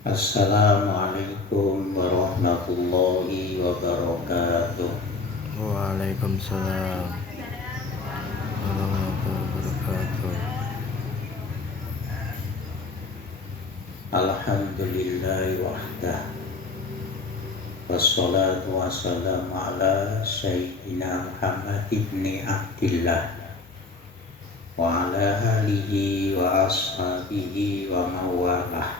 Assalamualaikum warahmatullahi wabarakatuh. Waalaikumsalam warahmatullahi wabarakatuh. Alhamdulillahi wahdah. Wassalatu wassalamu ala Sayyidina Muhammad ibni Abdillah wa ala alihi wa ashabihi wa mawalah.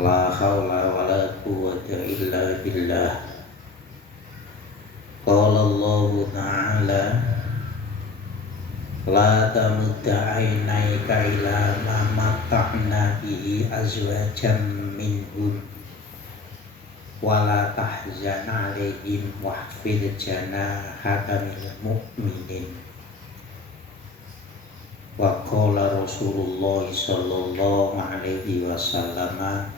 La hawla wa la quwwata illa billah. Qala Allah ta'ala, la tamudda aynayka ila ma matta'na bihi azwajan minhum wa la tahzan 'alaihim wahfid janahaka minal mu'minin. Wa qala Rasulullah sallallahu alaihi wasallam,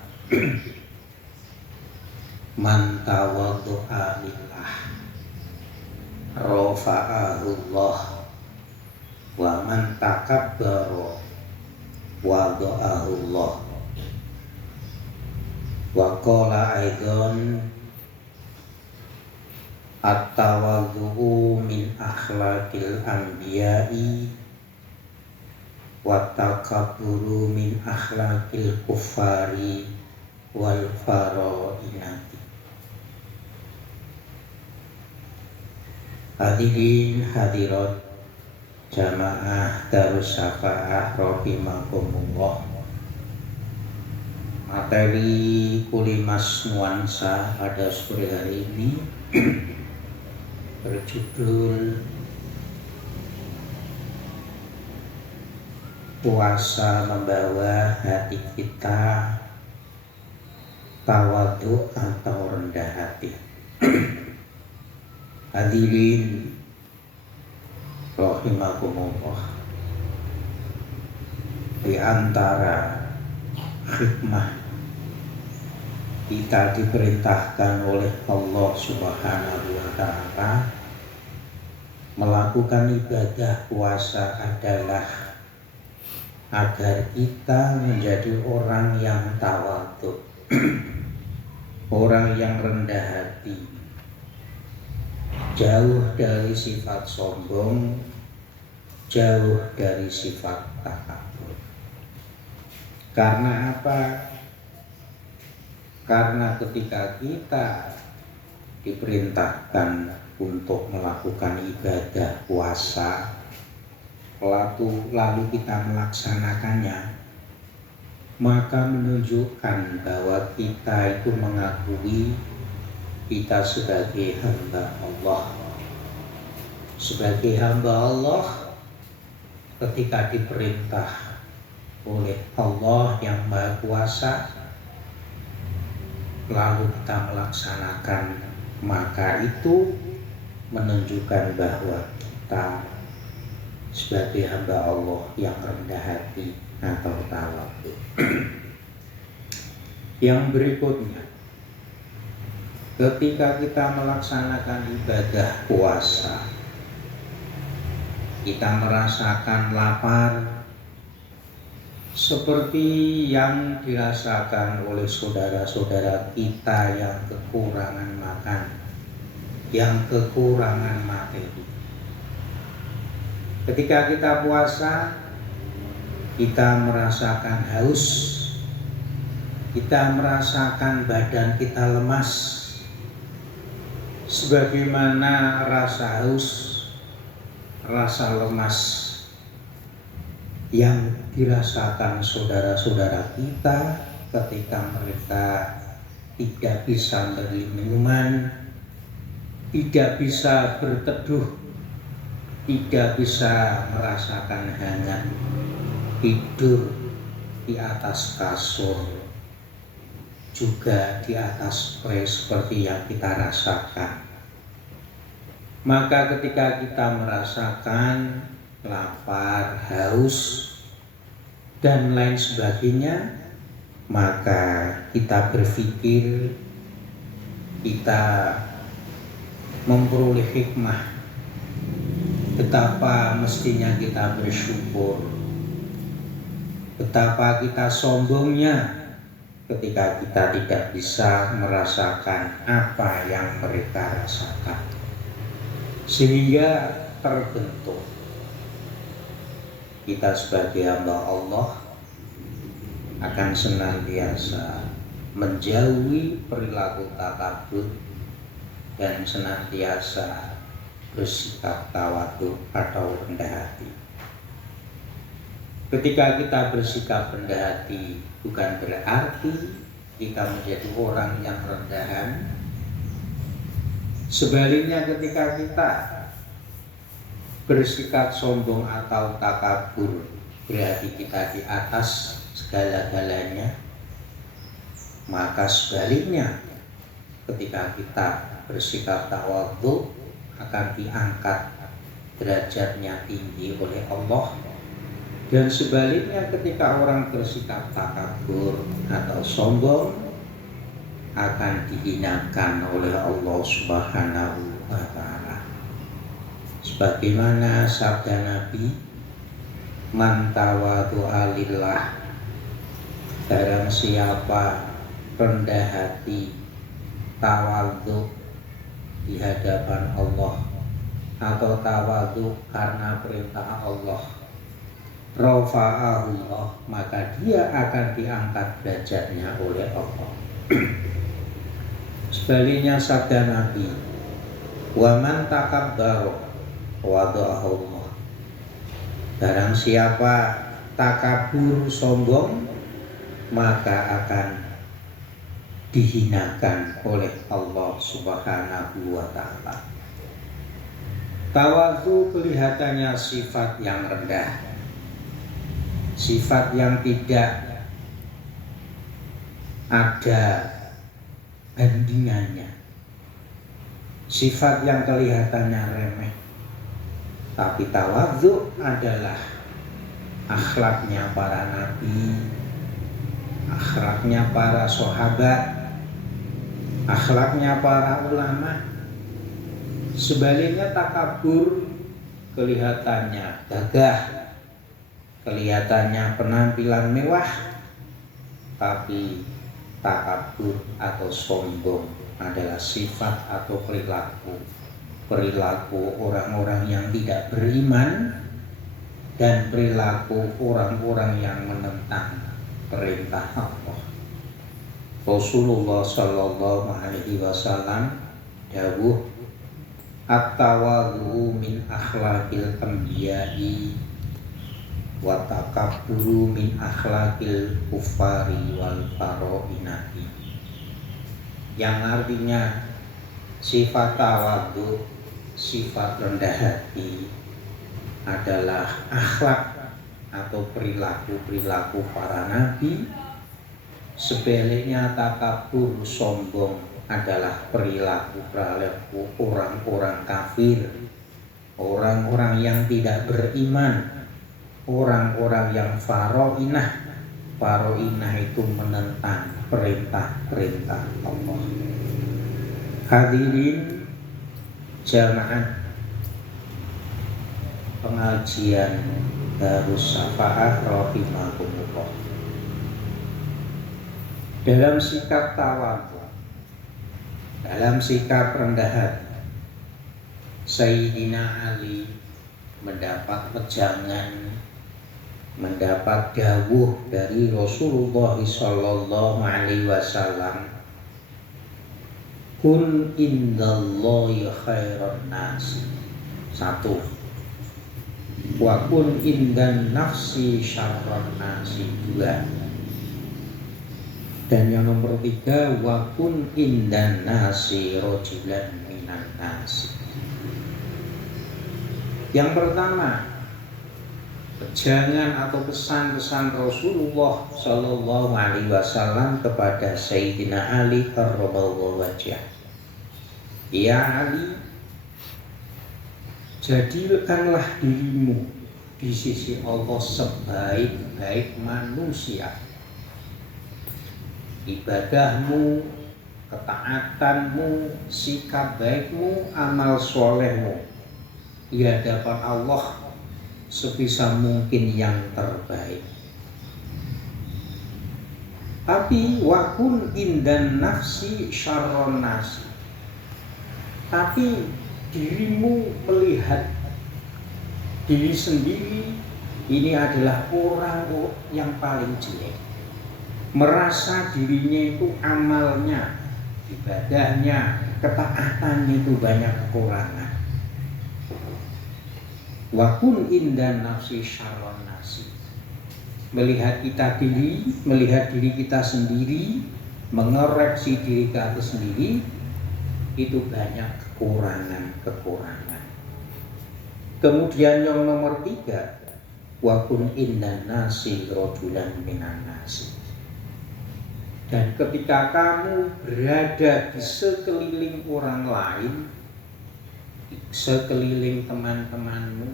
man tawaddu'a lillah rafa'ahu Allah wa man takabbara wada'ahu Allah. Wa qala aidan, at-tawaddu'u min akhlaqil anbiya'i wa takabburu min akhlaqil kuffari wal farainati. Hadirin hadirat jamaah Darus Syafaah rahimakumullah. Materi Kulimas Nuansa pada sore hari ini berjudul puasa membawa hati kita tawadhu atau rendah hati. Hadirin rahimakumullah, di antara hikmah kita diperintahkan oleh Allah Subhanahu wa ta'ala melakukan ibadah puasa adalah agar kita menjadi orang yang tawadhu, orang yang rendah hati, jauh dari sifat sombong, jauh dari sifat takabur. Karena apa? Karena ketika kita diperintahkan untuk melakukan ibadah puasa, lalu kita melaksanakannya, maka menunjukkan bahwa kita itu mengakui kita sebagai hamba Allah. Sebagai hamba Allah, ketika diperintah oleh Allah yang Maha Kuasa, lalu kita melaksanakan, maka itu menunjukkan bahwa kita sebagai hamba Allah yang rendah hati atau tawadhu. Yang berikutnya, ketika kita melaksanakan ibadah puasa, kita merasakan lapar seperti yang dirasakan oleh saudara-saudara kita yang kekurangan makan, yang kekurangan materi. Ketika kita puasa, kita merasakan haus, kita merasakan badan kita lemas, sebagaimana rasa haus, rasa lemas yang dirasakan saudara-saudara kita ketika mereka tidak bisa membeli minuman, tidak bisa berteduh, tidak bisa merasakan hangat, tidur di atas kasur, juga di atas spray seperti yang kita rasakan. Maka ketika kita merasakan lapar, haus, dan lain sebagainya, maka kita berpikir, kita memperoleh hikmah betapa mestinya kita bersyukur, betapa kita sombongnya ketika kita tidak bisa merasakan apa yang mereka rasakan, sehingga terbentuk kita sebagai hamba Allah akan senantiasa menjauhi perilaku takabur dan senantiasa bersikap tawadhu atau rendah hati. Ketika kita bersikap rendah hati, bukan berarti kita menjadi orang yang rendahan. Sebaliknya, ketika kita bersikap sombong atau takabur, berarti kita di atas segala-galanya. Maka sebaliknya, ketika kita bersikap tawadhu, akan diangkat derajatnya tinggi oleh Allah. Dan sebaliknya, ketika orang bersikap takabur atau sombong, akan dihinakan oleh Allah Subhanahu wa Ta'ala. Sebagaimana sabda Nabi, man tawadhu'a lillah, barang siapa rendah hati, tawadhu di hadapan Allah atau tawadhu karena perintah Allah, rafa'ahullah, maka dia akan diangkat derajatnya oleh Allah. Sebaliknya sabda Nabi, wa man takabbara wada'ahullah, barang siapa takabur sombong, maka akan dihinakan oleh Allah Subhanahu wa Ta'ala. Tawadhu kelihatannya sifat yang rendah, sifat yang tidak ada bandingannya, sifat yang kelihatannya remeh. Tapi tawadhu adalah akhlaknya para nabi, akhlaknya para sahabat, akhlaknya para ulama. Sebaliknya, takabur kelihatannya gagah, kelihatannya penampilan mewah, tapi takabur atau sombong adalah sifat atau perilaku orang-orang yang tidak beriman dan perilaku orang-orang yang menentang perintah Allah. Rasulullah Shallallahu Alaihi Wasallam dawuh, at-tawadhu min akhlaqil anbiya'i wa takabburu min akhlaqil kufari wal faroinati, yang artinya sifat tawadhu, sifat rendah hati adalah akhlak atau perilaku para nabi. Sebaliknya, takabur sombong adalah perilaku orang-orang kafir, orang-orang yang tidak beriman, orang-orang yang faroinah. Faroinah itu menentang perintah-perintah Allah. Hadirin jamaah pengajian Darus Syafa'ah rahimakumullah. Dalam sikap tawadhu, dalam sikap rendah hati, Sayyidina Ali mendapat wejangan, mendapat dawuh dari Rasulullah Sallallahu Alaihi Wasallam, kun indallahi khairan nasi, satu, wa kun indan nafsi syarran nasi, dua, dan yang nomor tiga, wa kun indan nasi rojilan minan nasi. Yang pertama, jangan atau pesan-pesan Rasulullah Shallallahu Alaihi Wasallam kepada Sayyidina Ali karramallahu wajhah. Ya Ali, jadikanlah dirimu di sisi Allah sebaik-baik manusia. Ibadahmu, ketaatanmu, sikap baikmu, amal solehmu di hadapan Allah sebisa mungkin yang terbaik. Tapi wakun indan nafsi syarron nasi. Tapi dirimu melihat diri sendiri ini adalah orang yang paling jelek. Merasa dirinya itu amalnya, ibadahnya, ketaatannya itu banyak kekurangan. Wakun indan nafsi syarron nasi. Melihat diri kita sendiri, mengoreksi diri kita sendiri, itu banyak kekurangan. Kemudian yang nomor 3, wakun indan nasi rojulan minan nasi. Dan ketika kamu berada di sekeliling orang lain, di sekeliling teman-temanmu,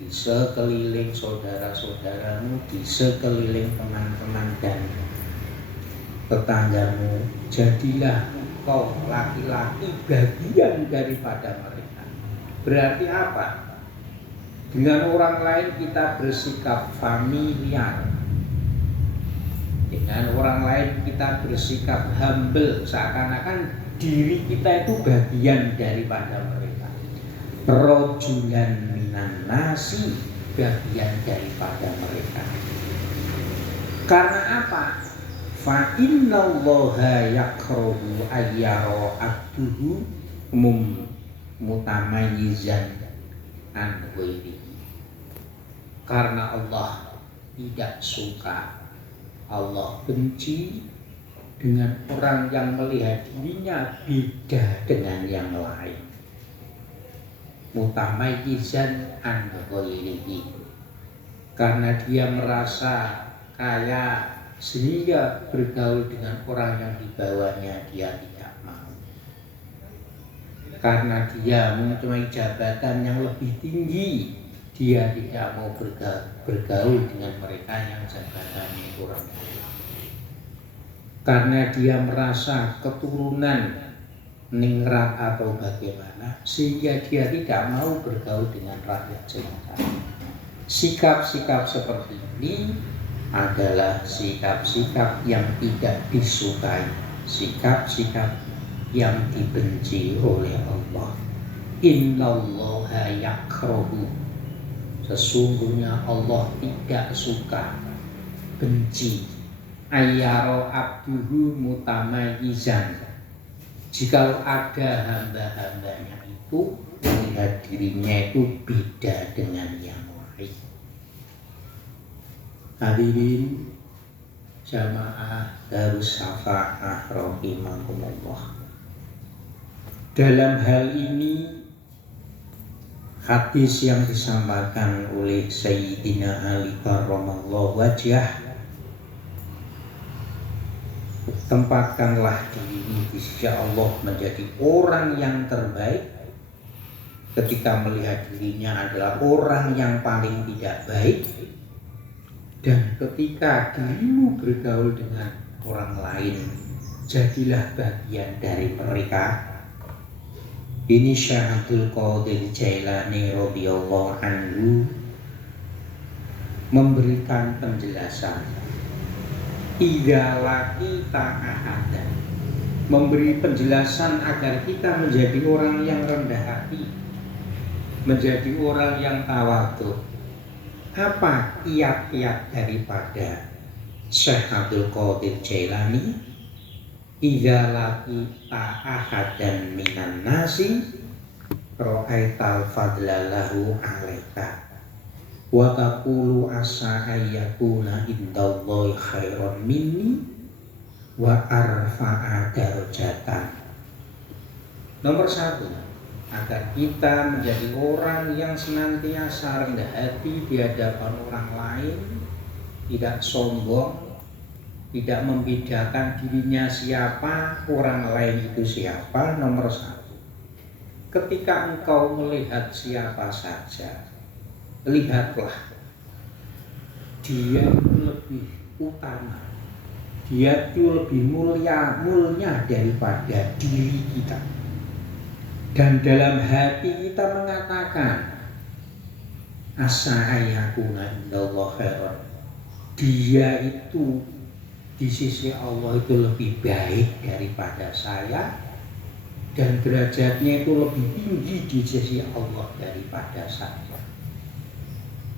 di sekeliling saudara-saudaramu, di sekeliling teman-teman dan tetanggamu, jadilah engkau laki-laki bagian daripada mereka. Berarti apa? Dengan orang lain kita bersikap familiar, dengan orang lain kita bersikap humble, seakan-akan diri kita itu bagian daripada mereka. Rojulan minan nasi, bagian daripada mereka. Karena apa? Fa innallaha yakrahu ayyara abduhu mutamayyizan an ghairihi. Karena Allah tidak suka, Allah benci dengan orang yang melihat dirinya beda dengan yang lain. Mutamayyizan an ghairihi. Karena dia merasa kaya sehingga bergaul dengan orang yang di bawahnya dia tidak mau. Karena dia mempunyai jabatan yang lebih tinggi, dia tidak mau bergaul dengan mereka yang jabatannya kurang tinggi. Karena dia merasa keturunan ningrat atau bagaimana, sehingga dia tidak mau bergaul dengan rakyat jelata. Sikap-sikap seperti ini adalah sikap-sikap yang tidak disukai, sikap-sikap yang dibenci oleh Allah. Innallaha yakrahu, sesungguhnya Allah tidak suka, benci, ayyara abduhu mutamayyizan, jikalau ada hamba-hambanya itu melihat dirinya itu beda dengan yang lain. Hadirin jamaah Darus Syafa'ah rahimakumullah. Dalam hal ini hadis yang disampaikan oleh Sayyidina Ali karramallahu wajhah, tempatkanlah diri di sisi Allah menjadi orang yang terbaik ketika melihat dirinya adalah orang yang paling tidak baik, dan ketika dirimu bergaul dengan orang lain jadilah bagian dari mereka. Ini Syekh Abdul Qadir Jailani radhiyallahu anhu memberikan penjelasan. Idza laqita ahadan, memberi penjelasan agar kita menjadi orang yang rendah hati, menjadi orang yang tawadhu. Apa kiat-kiat daripada Syekh Abdul Qadir Jailani? Idza laqita ahadan minan nasi ra'aital fadla lahu 'alaika wa taqulu asa ayyakuna indallahi khairan minni wa arfa'a darajatan. Nomor 1, agar kita menjadi orang yang senantiasa rendah hati di hadapan orang lain, tidak sombong, tidak membedakan dirinya siapa, orang lain itu siapa. Nomor 1, ketika engkau melihat siapa saja, lihatlah dia lebih utama, dia itu lebih mulia daripada diri kita. Dan dalam hati kita mengatakan asa ayakuna indallahi khairan, dia itu di sisi Allah itu lebih baik daripada saya, dan derajatnya itu lebih tinggi di sisi Allah daripada saya.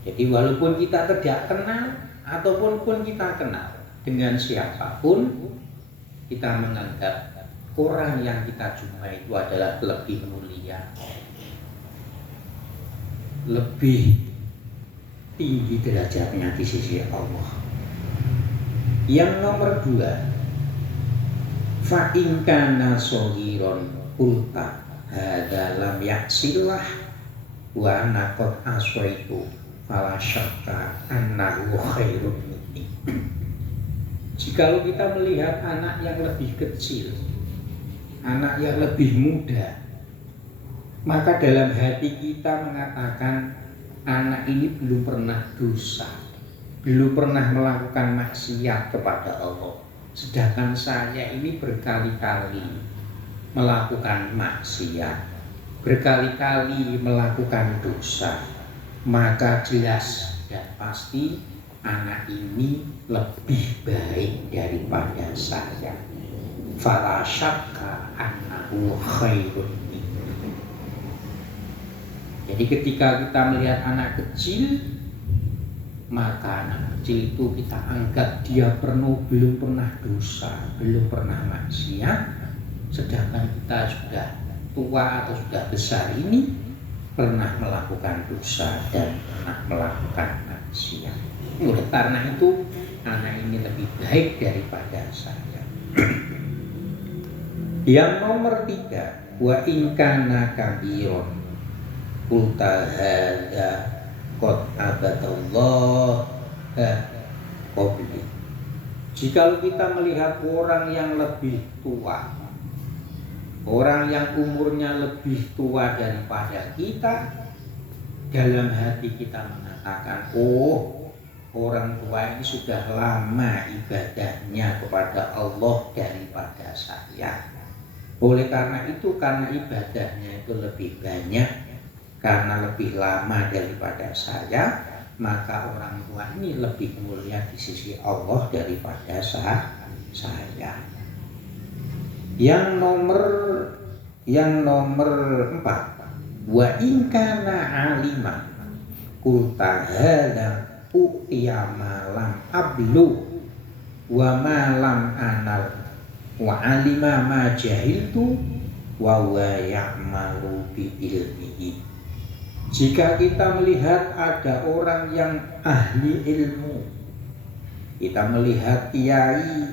Jadi walaupun kita tidak kenal ataupun pun kita kenal dengan siapapun, kita menganggap orang yang kita jumpai itu adalah lebih mulia, lebih tinggi derajatnya di sisi Allah. Yang nomor 2, fa in kana shaghiran qulta hadza lam yaksillah wa ana qad aswaitu fala syakka annahu khairun minni. Jikalau kita melihat anak yang lebih kecil, anak yang lebih muda, maka dalam hati kita mengatakan anak ini belum pernah dosa, belum pernah melakukan maksiat kepada Allah, sedangkan saya ini berkali-kali melakukan maksiat, berkali-kali melakukan dosa. Maka jelas dan pasti anak ini lebih baik daripada saya. Fala syakka annahu khairun minni. Jadi ketika kita melihat anak kecil, maka anak kecil itu kita anggap dia belum pernah dosa, belum pernah maksiat. Sedangkan kita sudah tua atau sudah besar ini pernah melakukan dosa dan pernah melakukan maksiat. Oleh karena itu anak ini lebih baik daripada saya. Yang nomor 3, wa in kana kabiron qulta hadza qad abadallah qabli. Jikalau kita melihat orang yang lebih tua, orang yang umurnya lebih tua daripada kita, dalam hati kita mengatakan, oh, orang tua ini sudah lama ibadahnya kepada Allah daripada saya. Oleh karena itu, karena ibadahnya itu lebih banyak, karena lebih lama daripada saya, maka orang tua ini lebih mulia di sisi Allah daripada saya. Yang nomor 4, wa in kana alima qulta hadza u'tiya ma lam ablu wa ma lam anal wa alima ma jahiltu wa huwa ya'malu bi ilmihi. Jika kita melihat ada orang yang ahli ilmu, kita melihat kiai,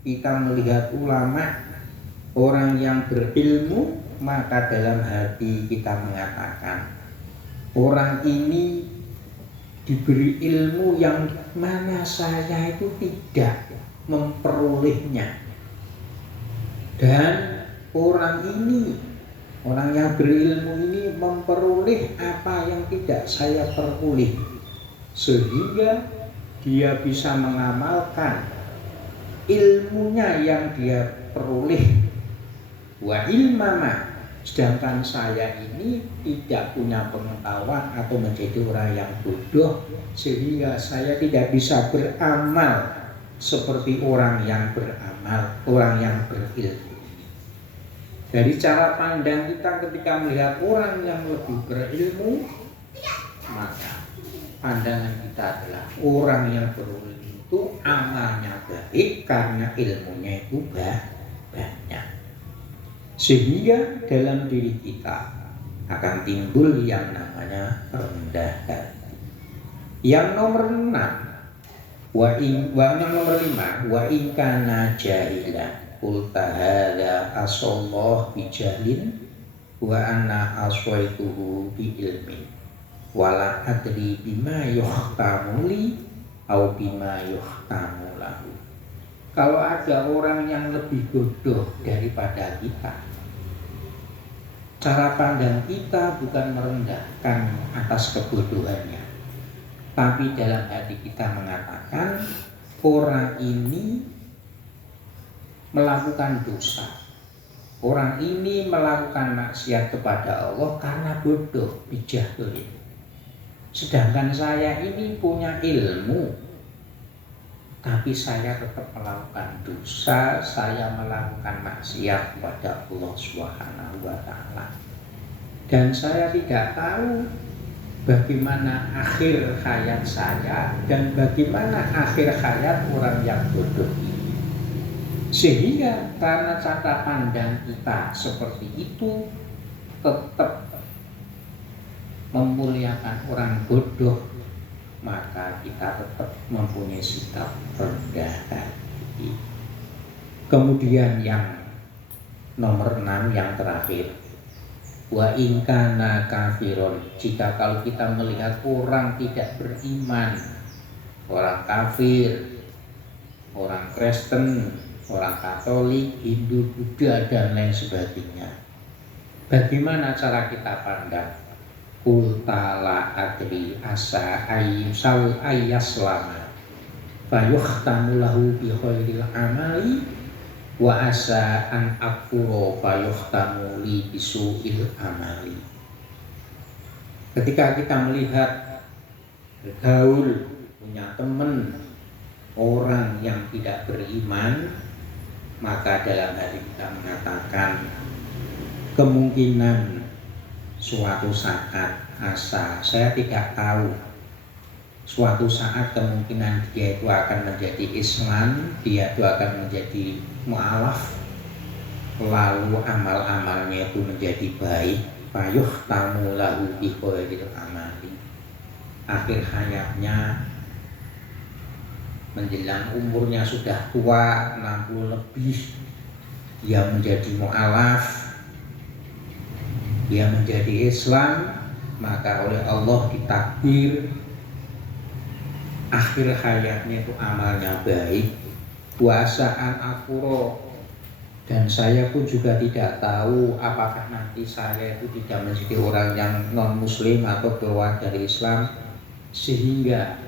kita melihat ulama, orang yang berilmu, maka dalam hati kita mengatakan orang ini diberi ilmu yang mana saya itu tidak memperolehnya, dan orang yang berilmu ini memperoleh apa yang tidak saya peroleh, sehingga dia bisa mengamalkan ilmunya yang dia peroleh. Wa ilmama, sedangkan saya ini tidak punya pengetahuan atau menjadi orang yang bodoh, sehingga saya tidak bisa beramal seperti orang yang beramal, orang yang berilmu. Dari cara pandang kita ketika melihat orang yang lebih berilmu, maka pandangan kita adalah orang yang berilmu itu amalnya baik karena ilmunya itu banyak. Sehingga dalam diri kita akan timbul yang namanya rendah hati. Yang nomor 6, yang nomor 5, wa in kana jahilan qulta hadza asallahu bi jahlin wa anna aswaituhu bi ilmin wala adri bima yuhtamu li au bima yuhtamu lahu. Kalau ada orang yang lebih bodoh daripada kita, cara pandang kita bukan merendahkan atas kebodohannya, tapi dalam hati kita mengatakan orang ini melakukan dosa, orang ini melakukan maksiat kepada Allah karena bodoh, bijahil. Sedangkan saya ini punya ilmu, tapi saya tetap melakukan dosa, saya melakukan maksiat kepada Allah Subhanahu wa Ta'ala. Dan saya tidak tahu bagaimana akhir hayat saya dan bagaimana akhir hayat orang yang bodoh ini. Sehingga karena cara pandang kita seperti itu, tetap memuliakan orang bodoh, maka kita tetap mempunyai sikap rendah hati. Kemudian yang nomor 6 yang terakhir, wa in kana kafirun, jika kalau kita melihat orang tidak beriman, orang kafir, orang Kristen, orang Katolik, Hindu, Buddha dan lain sebagainya, bagaimana cara kita pandang? Qul ta'ala adri asa ayyusal ayyaslama fayuhtamu lahu bi khairil amali wa asa an akfuro fayuhtamu li bisu'il amali. Ketika kita melihat bergaul, punya teman orang yang tidak beriman, maka dalam hati kita mengatakan kemungkinan suatu saat, saya tidak tahu, suatu saat kemungkinan dia itu akan menjadi Islam, dia itu akan menjadi mu'alaf, lalu amal-amalnya itu menjadi baik, fayuh tamu lahu bi khairil amali, akhir hayatnya menjelang umurnya sudah tua 60 lebih, dia menjadi mu'alaf, dia menjadi Islam, maka oleh Allah ditakdir akhir hayatnya itu amalnya baik, puasaan akuro, dan saya pun juga tidak tahu apakah nanti saya itu tidak menjadi orang yang non muslim atau keluar dari Islam, sehingga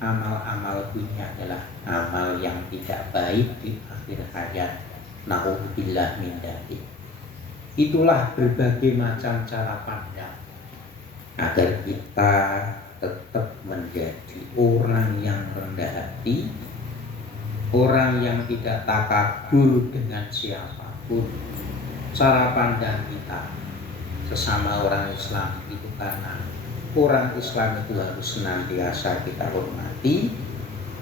amal-amal ini adalah amal yang tidak baik di akhir hayat. Na'udzubillah min dzalik. Itulah berbagai macam cara pandang agar kita tetap menjadi orang yang rendah hati, orang yang tidak takabur dengan siapapun. Cara pandang kita sesama orang Islam itu, karena orang Islam itu harus senantiasa kita hormati.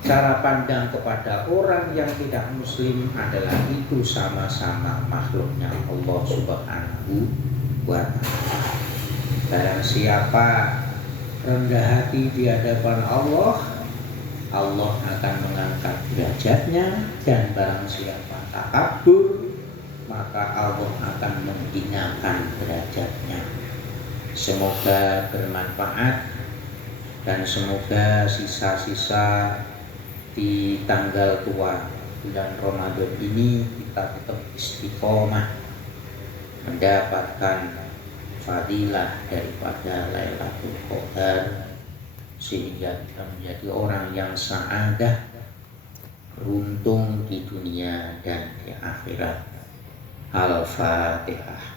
Cara pandang kepada orang yang tidak muslim adalah itu sama-sama makhluknya Allah Subhanahu wa Ta'ala. Barang siapa rendah hati di hadapan Allah, Allah akan mengangkat derajatnya, dan barang siapa takabur, maka Allah akan menghinakan derajatnya. Semoga bermanfaat, dan semoga sisa-sisa di tanggal tua bulan Ramadan ini kita tetap istiqomah mendapatkan fadilah daripada Lailatul Qadar, sehingga kita menjadi orang yang sa'adah, beruntung di dunia dan di akhirat. Al-Fatihah.